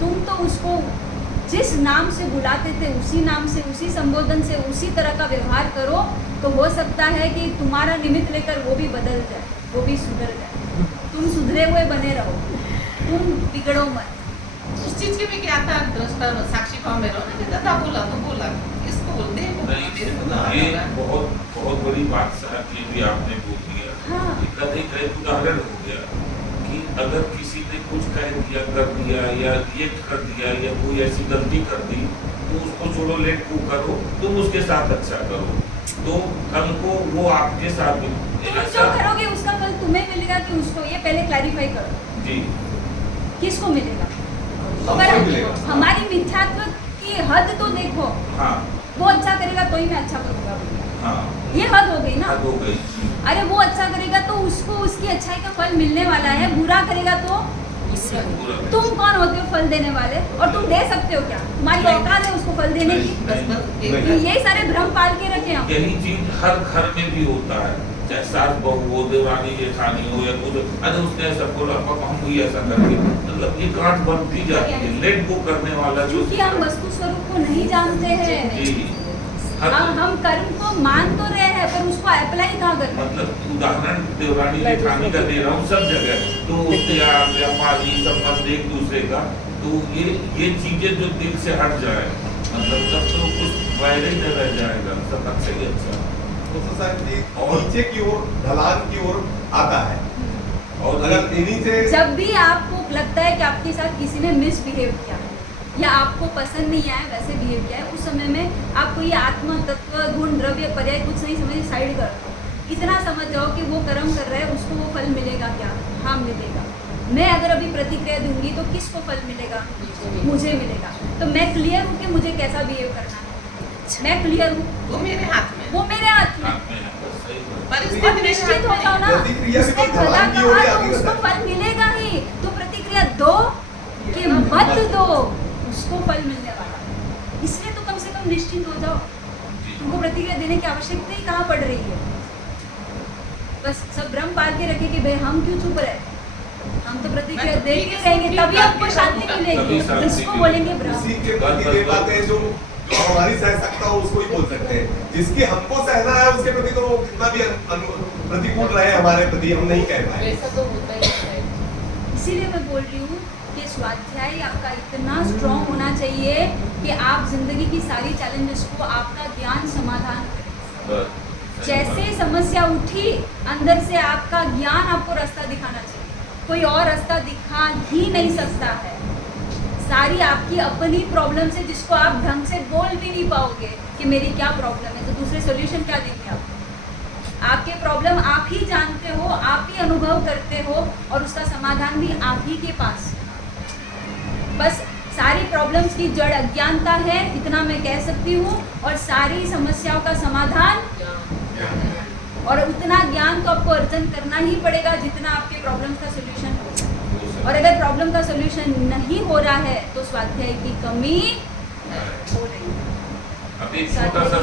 तुम तो उसको जिस नाम से बुलाते थे उसी नाम से, उसी संबोधन से, उसी तरह का व्यवहार करो, तो हो सकता है कि तुम्हारा निमित्त लेकर वो भी बदल जाए, वो भी सुधर जाए। तुम सुधरे हुए बने रहो, तुम बिगड़ो मत। उस चीज के भी क्या था, दृष्टा साक्षी भाव में रहो ना, कि दादा बोला तो बोला, इसको बोल दे, ये बहुत बहुत बड़ी बात साहब ये भी आपने बोल दिया। हाँ। एक उदाहरण हो गया कि अगर किसी ने कुछ कह दिया, कर दिया या रिएक्ट कर दिया या कोई ऐसी गलती कर दी, तो उसको छोड़ो, लेट गो करो, तुम उसके साथ अच्छा करो, तो कल को वो आपके साथ भी तुम जो करोगे उसका फल तुम्हें मिलेगा कि उसको, ये पहले क्लैरिफाई करो। जी। किसको मिलेगा? सबको मिलेगा। हमारी मिथ्यात्व की हद तो देखो। हाँ वो अच्छा करेगा तो ही मैं अच्छा करूंगा, हाँ, ये हद हो गई ना। हद हो गई। अरे वो अच्छा करेगा तो उसको उसकी अच्छाई का फल मिलने वाला है, बुरा करेगा तो तुम कौन होते हो फल देने वाले? और तुम दे सकते हो क्या? तुम्हारी औकात है उसको फल देने की? तो यही सारे भ्रम पाल के रखे हम। यही चीज हर घर में भी होता है, चाहे सास बहू हो, देवानी जेठानी हो या कुछ, अरे उसने ऐसा बोला, पापा हम भी ऐसा करेंगे, मतलब ये गांठ बनती जाती है। लेट गो करने वाला जो, क्योंकि हम वस्तु स्वरूप को नहीं जानते हैं। जी, हम कर्म को मान तो रहे हैं पर उसको अप्लाई कहाँ कर रहे हैं? मतलब उदाहरण देवरानी जेठानी का दे रहा हूँ, सब जगह दोस्त यार व्यापारी संबंध एक दूसरे का, तो ये चीजें जो दिल से हट जाए, मतलब तब तो कुछ वायरल ही रह जाएगा, सब अच्छा ही अच्छा। तो सोसाइटी नीचे की ओर, ढलान की ओर आता है, और अगर इन्हीं से जब भी आपको लगता है कि आपके साथ किसी ने मिसबिहेव किया या आपको पसंद नहीं आया, वैसे बिहेव किया है, उस समय में आपको ये आत्म तत्व गुण द्रव्य पर्याय कुछ नहीं समझ, साइड कर दो। इतना समझ जाओ कि वो कर्म कर रहा है, उसको वो फल मिलेगा क्या? हाँ मिलेगा। मैं अगर अभी प्रतिक्रिया दूंगी तो किसको फल मिलेगा? मुझे मिलेगा। तो मैं क्लियर हूँ कि मुझे कैसा बिहेव करना है, मैं क्लियर हूँ, वो मेरे हाथ में, वो मेरे हाथ में। सही बात। परिस्थिति निश्चित हो जाओ ना, प्रतिक्रिया भी उसने तो भला ढलान की ओर ही कहा आती तो है। उसको फल मिलेगा ही। तो प्रतिक्रिया दो कि मत दो, उसको फल मिलने वाला है। इसलिए तो कम से कम निश्चिंत हो जाओ, तुमको प्रतिक्रिया देने की आवश्यकता ही कहाँ पड़ रही है। बस सब भ्रम पाल के रखे कि भाई हम क्यों चुप रहे, हम तो प्रतिक्रिया देते रहेंगे, तभी आपको शांति मिलेगी। इसको बोलेंगे भ्रम। उसी के प्रति वे बातें जो हमारी सह सकता हो उसको ही बोल सकते हैं, जिसकी हमको सहना है उसके प्रति तो कितना भी प्रतिकूल रहे हमारे प्रति, हम नहीं कह पाए। वैसा तो होता ही है। इसीलिए मैं बोल रही हूँ कि स्वाध्याय आपका इतना स्ट्रॉन्ग होना चाहिए कि आप जिंदगी की सारी चैलेंजेस को आपका ज्ञान समाधान करे। जैसे समस्या उठी, अंदर से आपका ज्ञान आपको रास्ता दिखाना चाहिए। कोई और रास्ता दिखा ही नहीं सकता है। सारी आपकी अपनी प्रॉब्लम है, जिसको आप ढंग से बोल भी नहीं पाओगे कि मेरी क्या प्रॉब्लम है, तो दूसरे सॉल्यूशन क्या देंगे आप? आपके प्रॉब्लम आप ही जानते हो, आप ही अनुभव करते हो, और उसका समाधान भी आप ही के पास। बस सारी प्रॉब्लम्स की जड़ अज्ञानता है, इतना मैं कह सकती हूँ, और सारी समस्याओं का समाधान, और उतना ज्ञान तो आपको अर्जन करना ही पड़ेगा जितना आपके प्रॉब्लम्स का सोल्यूशन हो जाए। और अगर प्रॉब्लम का सोल्यूशन नहीं हो रहा है तो स्वाध्याय की कमी हो रही है। अब एक छोटा सा